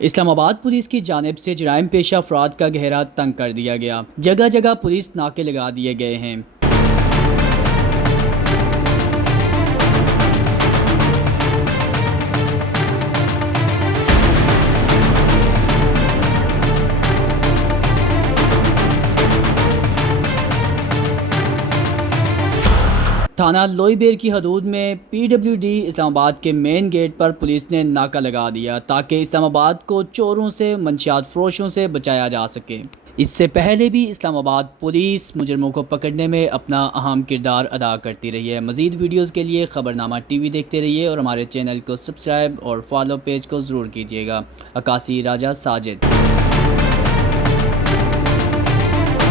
Islamabad police की जानिब से जराइम पेशा अफराद का घेरा तंग कर दिया गया। जगह जगह पुलिस नाके लगा दिए गए हैं। थाना लोईबेर की हदूद में PWD इस्लामाबाद के मेन गेट पर पुलिस ने नाका लगा दिया ताकि इस्लामाबाद को चोरों से मंशियात फरोशों से बचाया जा सके। इससे पहले भी इस्लामाबाद पुलिस मुजरमों को पकड़ने में अपना अहम किरदार अदा करती रही है। मज़ीद वीडियोज़ के लिए खबरनामा TV देखते रहिए और हमारे चैनल को सब्सक्राइब और फॉलो पेज को ज़रूर कीजिएगा। अकासी राजा साजिद।